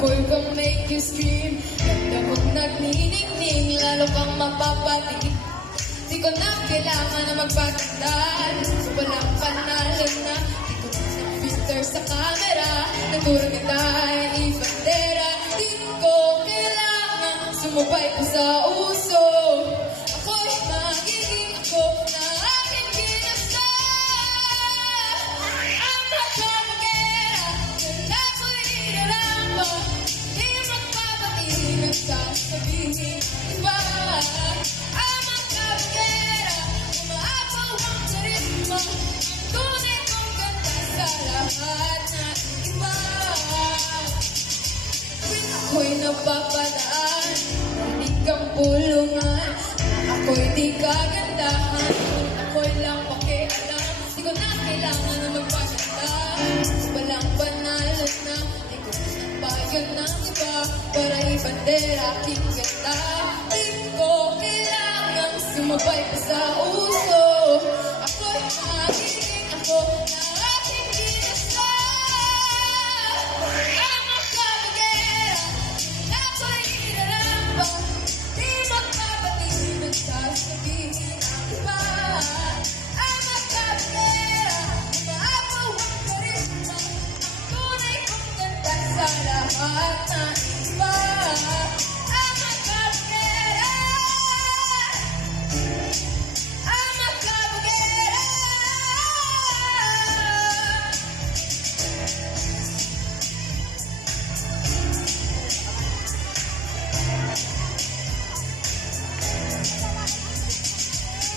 Ako'y gonna make you scream. Ganda mo't nagniningning, lalo kang mapapati. Di ko na kailangan na magpaganda. So walang panalo na. Di ko na filter sa camera. Naturang ka tayo ibandera. Di ko kailangan sumubay ko sa uso. Ako'y magiging ako na aking ginasta. Ang nakapagera, na ako'y inaramba. Di magpapatingin ang sasabihin iba. Ang makapagera, umaapaw ang karisma. Ang tunay kong ganda sa lahat na iba. Ako'y napapadaan, hindi kang pulungan. Ako'y di kagandahan, ako'y lang pakialam. Di ko na kailangan na magpaganda. Walang panalo na, di ko na pagyan ng iba. Para ibandera aking ganda. Di ko kailangan sumabay pa sa uso. Ako'y magiging ako na aking ginasta. Ang makapagera, na ako'y inaramba. Di magpapatingin ang sasabihin ang iba. Ang makapagera, umaapaw ang karisma. Ang tunay kong ganda sa lahat na iba. Ang makapagera, ang makapagera.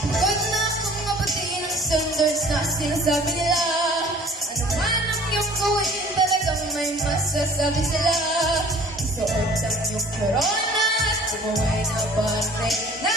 Huwag na akong mapatingin ang standards na sinasabi nila. Ano man ang iyong gawin, talagang may masasabi sila. Isuot ang iyong corona at bumuhay na bate na